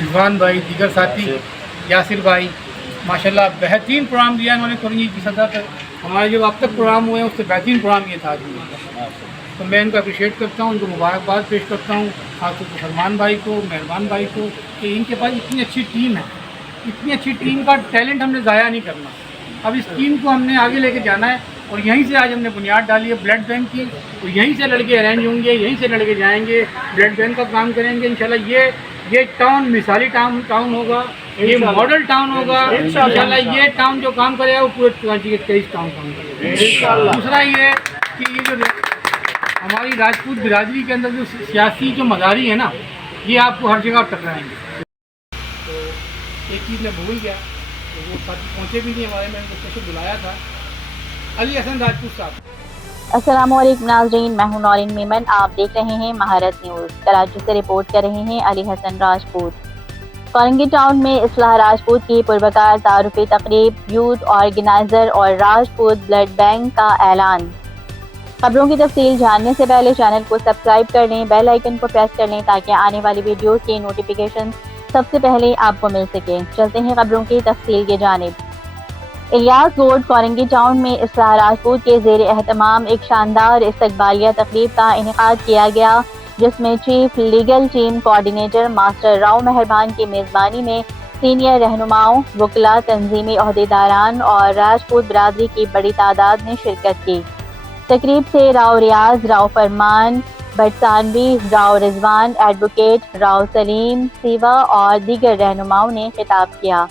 रिजवान भाई, दीगर साथी, यासिर भाई, माशाल्लाह बेहतरीन प्रोग्राम दिया इन्होंने कुरंगी की सतह पर। हमारे जो अब तक प्रोग्राम हुए हैं उससे बेहतरीन प्रोग्राम ये था आज उनका। तो मैं इनको अप्रिशिएट करता हूँ, उनको मुबारकबाद पेश करता हूँ, खासतौर पर सलमान भाई को, मेहरबान भाई को, कि इनके पास इतनी अच्छी टीम है। इतनी अच्छी टीम का टैलेंट हमने ज़ाया नहीं करना। अब इस टीम को हमने आगे लेके जाना है और यहीं से आज हमने बुनियाद डाली है ब्लड बैंक की। तो यहीं से लड़के अरेंज होंगे, यहीं से लड़के जाएंगे, ब्लड बैंक का काम करेंगे इंशाल्लाह। ये टाउन मिसाली टाउन होगा, ये मॉडल टाउन होगा इंशाल्लाह। ये टाउन जो काम करेगा वो पूरे कराची के 23 टाउन काम करेगा। दूसरा ये कि ये जो हमारी राजपूत बिरादरी के अंदर जो सियासी जो मदारी है ना, ये आपको हर जगह टकराएंगे। तो एक चीज़ मैं भूल गया, तो वो साथी पहुँचे भी नहीं हमारे, मैंने उनको स्पेशल बुलाया था, अली हसन राजपूत साहब। अस्सलामुअलैकुम नाज़रीन, मैं हूं नौरीन मेमन। आप देख रहे हैं महारत न्यूज़। कराची से रिपोर्ट कर रहे हैं अली हसन राजपूत। कोरंगी टाउन में इस्लाह राजपूत की पुरवकार तारुफ़ी तकरीब, यूथ ऑर्गेनाइजर और राजपूत ब्लड बैंक का ऐलान। खबरों की तफसील जानने से पहले चैनल को सब्सक्राइब कर लें, बेल आइकन को प्रेस कर लें ताकि आने वाली वीडियो की नोटिफिकेशन सबसे पहले आपको मिल सके। चलते हैं खबरों की तफसील की जानिब। इलियास रोड कोरंगी टाउन में इस्लाह राजपूत के ज़ेर एहतमाम एक शानदार इस्तकबालिया तकरीब का इनेकाद किया गया, जिसमें chief legal team coordinator master Rao मेहरबान की मेज़बानी में सीनियर रहनुमाओं, वकला, तंजीमी ओहदेदारान और राजपूत बरादरी की बड़ी तादाद ने शिरकत की। तकरीब से राव रियाज, राव फरमान, बरसानवी, राव रिजवान, एडवोकेट राव सलीम, सीवा और दीगर रहनुमाओं ने खिताब किया।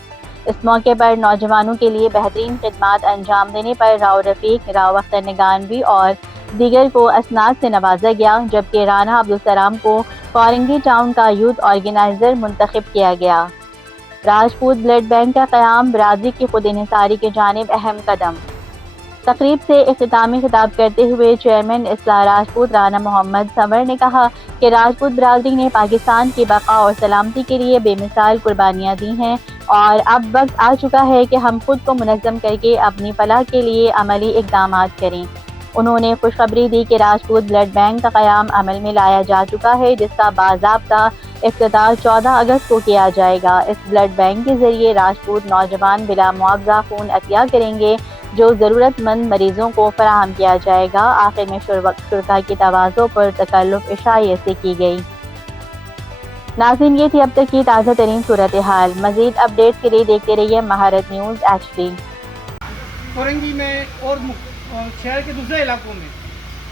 इस मौके पर नौजवानों के लिए बेहतरीन खिदमात अंजाम देने पर राव रफ़ीक, राव अख्तर निगानवी और दीगर को असनाद से नवाजा गया, जबकि राना अब्दुल सलाम को कोरंगी टाउन का यूथ ऑर्गेनाइजर मुंतखब किया गया। राजपूत ब्लड बैंक का क़याम बरादरी की खुद इन्हिसारी की जानिब अहम कदम। तकरीब से इख्तितामी खिताब करते हुए चेयरमैन इस्लाह राजपूत राना मोहम्मद समर ने कहा कि राजपूत बरादरी ने पाकिस्तान की बका और सलामती के लिए बेमिसाल कुर्बानियाँ दी हैं और अब वक्त आ चुका है कि हम खुद को मुनज़्ज़म करके अपनी फलाह के लिए अमली इक़दाम करें। उन्होंने खुशखबरी दी कि राजपूत ब्लड बैंक का क़याम अमल में लाया जा चुका है, जिसका बाज़ाब्ता इफ्तिताह 14 अगस्त को किया जाएगा। इस ब्लड बैंक के ज़रिए राजपूत नौजवान बिला मुआवजा खून अतिया करेंगे, जो ज़रूरतमंद मरीजों को फराहम किया जाएगा। आखिर में शुरका की तवाज़ो पर तकल्लुफ़ इशारे से की गई। नाज़रीन, ये थी अब तक की ताज़ा तरीन सूरत हाल। मज़ीद अपडेट्स के लिए देखते रहिए महारत न्यूज़ HD। कोरंगी में और शहर के दूसरे इलाकों में,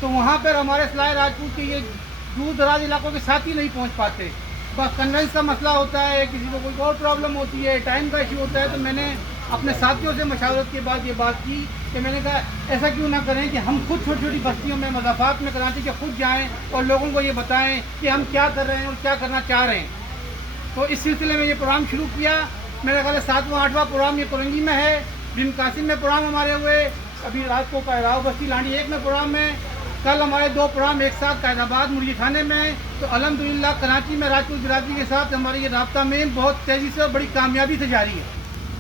तो वहाँ पर हमारे इस्लाह राजपूत के ये दूर दराज इलाकों के साथ ही नहीं पहुँच पाते। बस कन्वेंस का मसला होता है, किसी को कोई और प्रॉब्लम होती है, टाइम का इशू होता है। तो मैंने अपने साथियों से मशावरत के बाद ये बात की कि मैंने कहा ऐसा क्यों ना करें कि हम खुद छोटी छोटी बस्तियों में, मज़ाफ़ात में कराची के खुद जाएँ और लोगों को ये बताएँ कि हम क्या कर रहे हैं और क्या करना चाह रहे हैं। तो इस सिलसिले में ये प्रोग्राम शुरू किया। मेरा ख्याल है 7वां 8वां प्रोग्राम ये कोरंगी में है। बिन कासिम में प्रोग्राम हमारे हुए, अभी रात को राव बस्ती लांडी 1 में प्रोग्राम है। कल हमारे 2 प्रोग्राम एक साथ कैदाबाद मुर्गी खाने में। तो अल्हम्दुलिल्लाह कराची में राजपूत बिरादरी के साथ हमारी ये राब्ता में बहुत तेज़ी से और बड़ी कामयाबी से जारी है।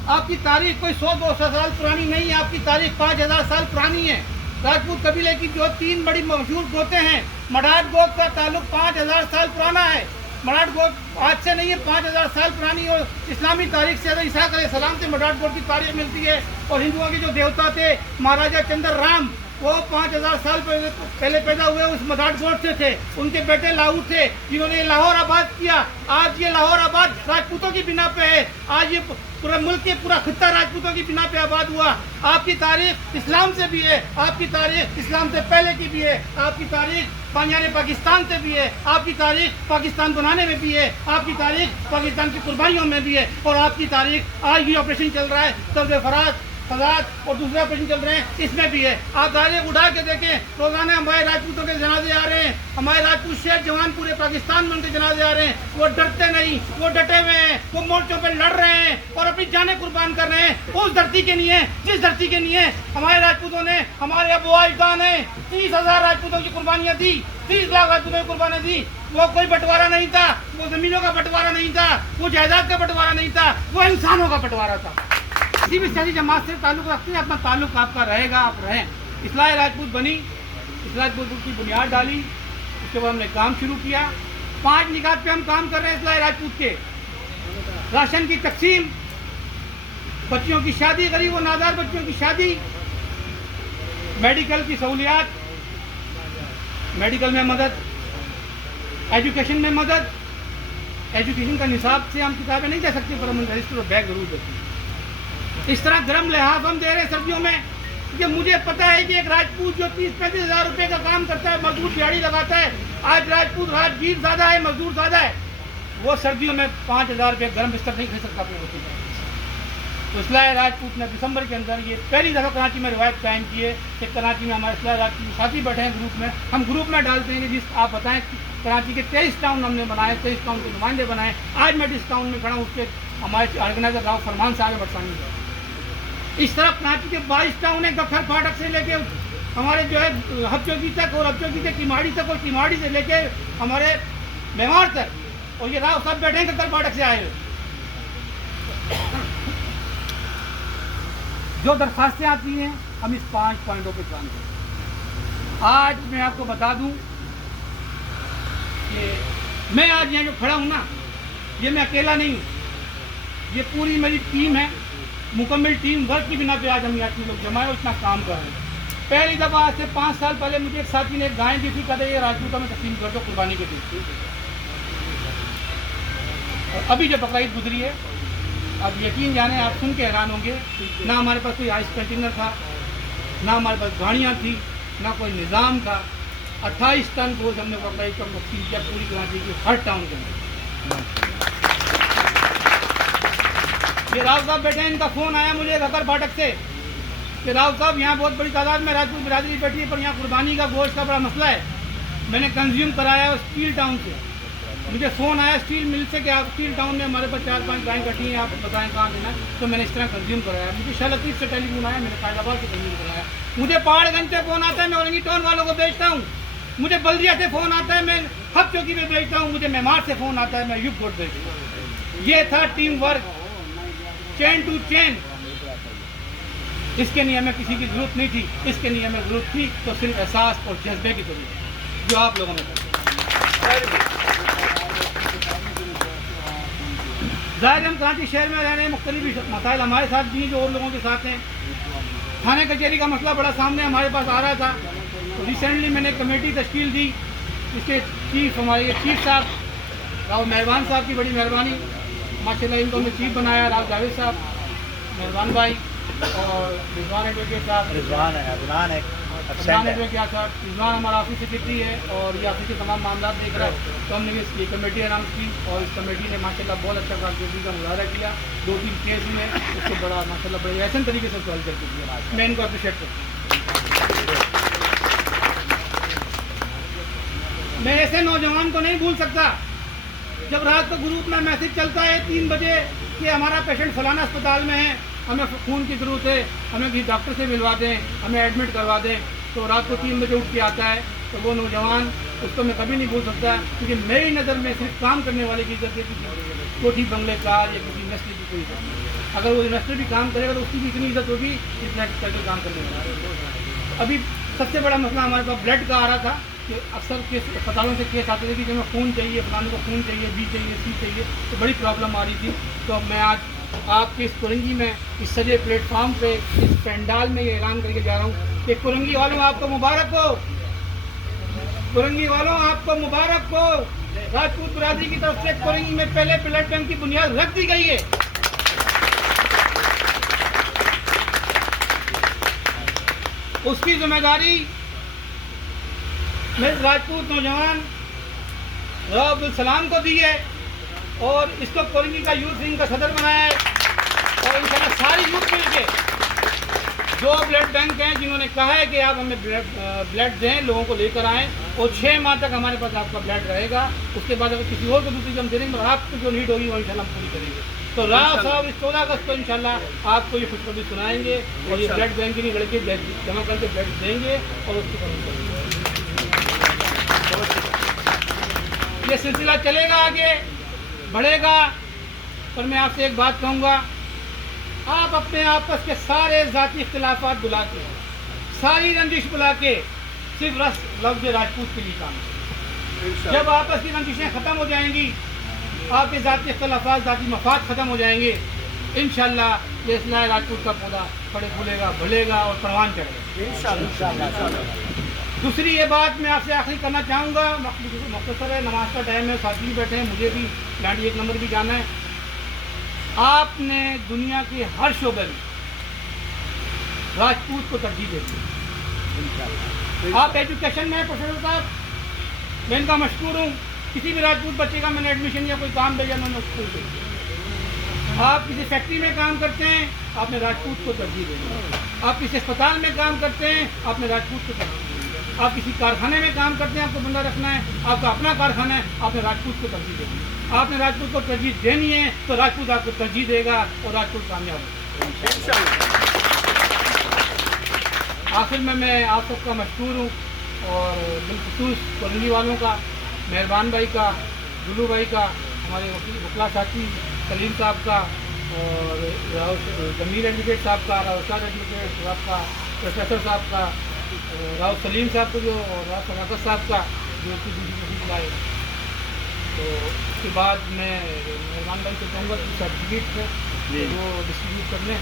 आपकी तारीख कोई 100-200 साल पुरानी नहीं है, आपकी तारीख 5000 साल पुरानी है। राजपूत कबीले की जो 3 बड़ी मशहूर गोतें हैं, मडाट गोत का ताल्लुक 5000 साल पुराना है। मडाट गोत आज से नहीं है, 5000 साल पुरानी। और इस्लामी तारीख से इसहाक अलैहिस्सलाम से मडाट गोत की तारीख मिलती है। और हिंदुओं के जो देवता थे महाराजा चंद्र राम, वो 5000 साल पहले पैदा हुए उस मडाट गोट से थे। उनके बेटे लाहौर थे जिन्होंने लाहौर आबाद किया। आज ये लाहौर आबाद राजपूतों की बिना पे है। आज ये पूरा मुल्क के पूरा खित्ता राजपूतों की बिना पे आबाद हुआ। आपकी तारीख इस्लाम से भी है, आपकी तारीख इस्लाम से पहले की भी है, आपकी तारीख बानियाने पाकिस्तान से भी है, आपकी तारीख पाकिस्तान बनाने में भी है, आपकी तारीख पाकिस्तान की कुर्बानियों में भी है, और आपकी तारीख आज भी ऑपरेशन चल रहा है सर्द फराज और दूसरे ऑपरेशन चल रहे हैं, इसमें भी है। आप दायरे उठा के देखें, रोजाना हमारे राजपूतों के जनाजे आ रहे हैं। हमारे राजपूत शेख जवान पूरे पाकिस्तान में उनके जनाजे आ रहे हैं। वो डरते नहीं, वो डटे हुए हैं, वो मोर्चों पर लड़ रहे हैं और अपनी जानें कुर्बान कर रहे हैं उस धरती के लिए, जिस धरती के लिए हमारे राजपूतों ने, हमारे अबू अजदाद ने 30,000 राजपूतों की कुर्बानियाँ दी, 30 लाख राजपूतों की कुर्बानियाँ दी। वो कोई बंटवारा नहीं था, वो जमीनों का बंटवारा नहीं था, वो जायदाद का बंटवारा नहीं था, वो इंसानों का बंटवारा था। किसी भी सियासी जमात से ताल्लुक़ रखते हैं, अपना ताल्लुक़ आपका रहेगा, आप रहें। इस्लाह राजपूत बनी, इस्लाह राजपूत की बुनियाद डाली, उसके बाद हमने काम शुरू किया। 5 निकात पे हम काम कर रहे हैं इस्लाह राजपूत के। राशन की तकसीम, बच्चियों की शादी, गरीब और नादार बच्चियों की शादी, मेडिकल की सहूलियात, मेडिकल में मदद, एजुकेशन में मदद। एजुकेशन का निसाब से हम किताबें नहीं दे सकते, पर हम रजिस्टर और बैग जरूर देते हैं। इस तरह गर्म लिहाफ हम दे रहे हैं सर्दियों में, क्योंकि मुझे पता है कि एक राजपूत जो 30-35 हज़ार रुपये का काम करता है, मजदूर दिहाड़ी लगाता है, आज राजपूत राजगीर ज़्यादा है, मजदूर ज़्यादा है, वो सर्दियों में 5,000 रुपये गर्म बिस्तर नहीं खरीद सकता अपने बच्चे का। तो इस्लाह राजपूत ने दिसंबर के अंदर ये पहली दफ़ा कराची में रिवायत कायम की है कि कराची में हमारे इस्लाह राजपूत साथी बैठे हैं ग्रुप में, हम ग्रुप में डालते हैं कि जिस आप बताएं कराची के 23 टाउन हमने बनाए, 23 टाउन के नुमाइंदे बनाए। आज मैं जिस टाउन में खड़ा हूँ उसके हमारे ऑर्गेनाइजर राव फरमान साहब बरसानी है। इस तरफ कराची के 22 टाउन है, गखर फाटक से लेके हमारे जो है हबचौकी तक, और हबचौकी से किमाड़ी तक, और किमाड़ी से लेके हमारे मेवाड़ तक, और ये राव साहब बैठे हैं गखर फाटक से आए हुए। जो दरखास्तें आती हैं हम इस 5 पॉइंटों पे काम करते हैं। आज मैं आपको बता दूं कि मैं आज यहाँ जो खड़ा हूँ ना, ये मैं अकेला नहीं हूँ, ये पूरी मेरी टीम है, मुकम्मल टीम वर्क की बिना पे आज हम यहाँ लोग जमाए और इतना काम कर रहे हैं। पहली दफ़ा आज से 5 साल पहले मुझे एक साथी ने एक गाय दी थी, कहते ये राजपूतों में तकसीम कर दो कुर्बानी के दिन। और अभी जो बकरीद गुजरी है, अब यकीन जाने आप सुन के हैरान होंगे, ना हमारे पास कोई आइस कंटेनर था, ना हमारे पास गाड़ियाँ थी, ना कोई निज़ाम था। 28 टन गोश्त हमने बकरीद का तकसीम किया पूरी कराची की हर टाउन के अंदर। ये राव साहब बैठे हैं, इनका फ़ोन आया मुझे गखर फाटक से कि राव साहब यहाँ बहुत बड़ी तादाद में राजपूत बिरादरी बैठी है, पर यहाँ कुर्बानी का गोश्त का बड़ा मसला है। मैंने कंज्यूम कराया स्टील टाउन से, मुझे फ़ोन आया स्टील मिल से कि आप स्टील टाउन में हमारे पास 4-5 गायें कटी हैं, आप बताएं कहाँ देना। तो मैंने इस तरह कंज्यूम कराया। मुझे शाह लतीफ़ से टेलीफोन आया, मैंने फैजाबाद से कंज्यूम कराया। मुझे पहाड़गंज से फ़ोन आता है, मैं औरंगी टाउन वालों को बेचता हूँ। मुझे बल्दिया से फ़ोन आता है, मैं हब चौकी में बेचता हूँ। मुझे मेमार से फ़ोन आता है, मैं युग गोट बेचता हूँ। ये था team work, chain to chain. इसके लिए हमें किसी की ज़रूरत नहीं थी, इसके लिए हमें ज़रूरत थी तो सिर्फ एहसास और जज्बे की ज़रूरत, जो आप लोगों में ज़ाहिर हम कराची शहर में रह रहे हैं, मुख्तलिफ मसाइल हमारे साथ भी जो और लोगों के साथ हैं। थाने कचहरी का मसला बड़ा सामने हमारे पास आ रहा था, तो रिसेंटली मैंने कमेटी तश्कील दी। इसके चीफ हमारे चीफ साहब राव मेहरबान साहब की बड़ी मेहरबानी, माशाल्लाह इनको हमने चीफ बनाया। राव जावेद साहब, मेहरबान भाई और रिजवान एडवोकेट साहब, रिजवान है, अदनान है, रिजवान एडवोकेट साहब, रिजवान हमारा ऑफिस सेक्रेटरी है और ये ऑफिस के तमाम मामला देख रहा है। तो हमने ये कमेटी अनाउंस की और इस कमेटी ने माशाल्लाह बहुत अच्छा कारकर्दगी का मुजाहरा किया। 2-3 केस में उसको बड़ा माशाल्लाह बड़े ऐसे तरीके से सॉल्व करके दिया। मैं इनको अप्रिशिएट करता हूँ। मैं ऐसे नौजवान को नहीं भूल सकता, जब रात को ग्रुप में मैसेज चलता है 3 बजे कि हमारा पेशेंट फलाना अस्पताल में है, हमें खून की ज़रूरत है, हमें किसी डॉक्टर से मिलवा दें, हमें एडमिट करवा दें, तो रात को 3 बजे उठ के आता है, तो वो नौजवान उसको मैं कभी नहीं भूल सकता, क्योंकि मेरी नज़र में सिर्फ काम करने वाले की इज्जत है, किसी कोठी बंगले कार या किसी इन्वेस्टर की कोई इज्जत नहीं। अगर वो इन्वेस्टर भी काम करेगा तो उसकी भी इतनी इज्जत होगी जितना करके काम करने वाला। अभी सबसे बड़ा मसला हमारे पास ब्लड का आ रहा था कि अक्सर केस अस्पतालों से केस आते थे कि हमें खून चाहिए, फलाने को खून चाहिए, बी चाहिए, सी चाहिए, तो बड़ी प्रॉब्लम आ रही थी। तो मैं आज आपके इस कुरंगी में, इस सजे प्लेटफॉर्म पे, इस पंडाल में ये ऐलान करके जा रहा हूँ कि कुरंगी वालों आपको मुबारक हो, कुरंगी वालों आपको मुबारक हो। राजपूत बिरादरी की तरफ से कुरंगी में पहले ब्लड बैंक की बुनियाद रख दी गई है। उसकी जिम्मेदारी मेरे राजपूत नौजवान राव अब्दुल सलाम को दी है और इसको कुरंगी का यूथ विंग का सदर बनाया है। और इंशाल्लाह सारी यूथ मिल के जो ब्लड बैंक हैं जिन्होंने कहा है कि आप हमें ब्लड दें, लोगों को लेकर आएँ, और 6 माह तक हमारे पास आपका ब्लड रहेगा। उसके बाद अगर किसी और को दूसरी जम दे देंगे, आपको जो नीड होगी वो इंशाल्लाह हम पूरी करेंगे। तो राव साहब इस 14 अगस्त को इंशाल्लाह आपको ये खुशखबरी सुनाएंगे और ये ब्लड बैंक की लड़के जमा करके ब्लड देंगे और उसको कम करेंगे। ये सिलसिला चलेगा, आगे बढ़ेगा। पर मैं आपसे एक बात कहूँगा, आप अपने आपस के सारे ज़ाती इख्तिलाफात बुला के, सारी रंजिश बुला के सिर्फ लफ्ज़ राजपूत के लिए काम करें। जब आपस की रंजिशें ख़त्म हो जाएंगी आपके ज़ाती इख्तलाफात, ज़ाती मफाद ख़त्म हो जाएंगे। इंशाअल्लाह ये इस्लाह राजपूत का पौधा फड़े फूलेगा, बढ़ेगा और परवान चढ़ेगा इंशाअल्लाह। दूसरी ये बात मैं आपसे आखिरी करना चाहूँगा, मुख्तसर है, नमाज का टाइम है, साथी भी बैठे हैं, मुझे भी लांडी 1 नंबर भी जाना है। आपने दुनिया के हर शोबे में राजपूत को तरजीह देनी है। आप एजुकेशन में प्रोफेसर साहब, मैं इनका मशकूर हूँ। किसी भी राजपूत बच्चे का मैंने एडमिशन या कोई काम भेजा, मैंने स्कूल भेजा। आप किसी फैक्ट्री में काम करते हैं, आपने राजपूत को तरजीह देनी है। आप किसी अस्पताल में काम करते हैं, आपने राजपूत को तरजीह देनी है। आप किसी कारखाने में काम करते हैं, आपको बंदा रखना है, आपका अपना कारखाना है, आपने राजपूत को तरजीह देनी है। आपने राजपूत को तरजीह देनी है तो राजपूत आपको तरजीह देगा और राजपूत कामयाब होगा। आखिर में मैं आप सबका मशकूर हूँ और बिलखुसूस कोरंगी वालों का, मेहरबान भाई का, गुलू भाई का, हमारे वकला साथी सलीम साहब का और जमीर एडवोकेट साहब का, राउस्ताद एडवोकेट साहब का, प्रोफेसर साहब का, राव सलीम साहब को जो, और राव सदाकत साहब का जो उसकी दूसरी लाए। तो उसके बाद मैं मेहरबान भाई से कहूँगा कि सर्टिफिकेट है वो डिस्ट्रीब्यूट कर लें।